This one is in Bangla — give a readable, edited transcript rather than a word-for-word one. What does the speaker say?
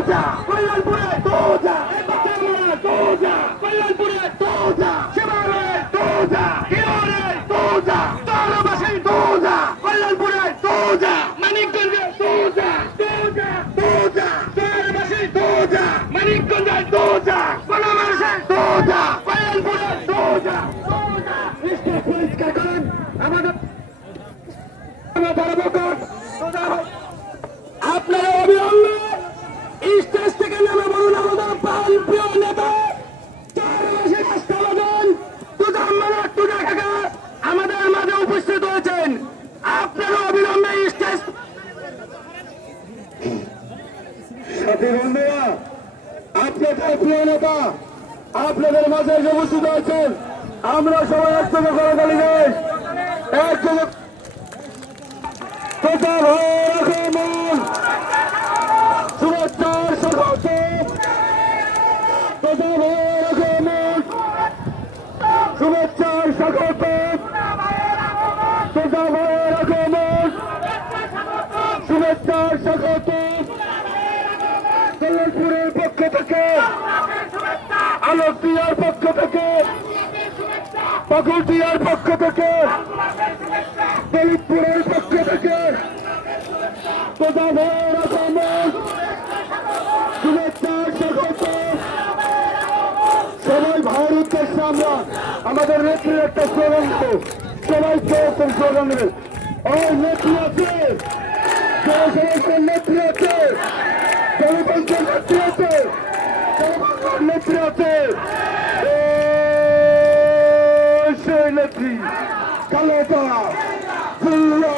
তোজা কল্যাণপুরে তোজা তোজা কল্যাণপুরে তোজা শিবারে তোজা হিরোরে তোজা তারাবাসী তোজা কল্যাণপুরে তোজা মানিকগঞ্জে তোজা তোজা তোজা তারাবাসী তোজা মানিকগঞ্জে তোজা কোলামারসে তোজা কল্যাণপুরে তোজা তোজা স্টেজ পরিষ্কার করেন আমাদের আপনারা অবিলম্বে স্টেজ থেকে নেমে বলুন আমাদের প্রাণ প্রিয় নেতা আমাদের মাঝে উপস্থিত হয়েছেন। আপনারা অবিলম্বে স্টেজ সাথী বন্ধুরা, আপনাদের প্রিয় নেতা আপনাদের মাঝে উপস্থিত হয়েছেন। আমরা সবাই একসঙ্গে করে বলি একসঙ্গে শুভেচ্ছার স্বাগত শুভেচ্ছার স্বাগত শুভেচ্ছার স্বাগত কল্যাণপুরের পক্ষ থেকে আলোকদিয়ার পক্ষ থেকে পাকুলদিয়ার পক্ষ থেকে দলিতপুরের পক্ষ থেকে শুভেচ্ছার স্বাগত। সবাই ভাইয়ের উদ্দেশ্যে আমরা আমাদের নেত্রীর একটা স্লোগান দেব। সবাই পেয়েছেন স্লোগান দেবেন। ওই নেত্রী আছে, জনসংখ্যার নেত্রী আছে, জনগণের নেত্রী আছে, জনগণের নেত্রী আছে, সেই নেত্রী খালেদা জিয়া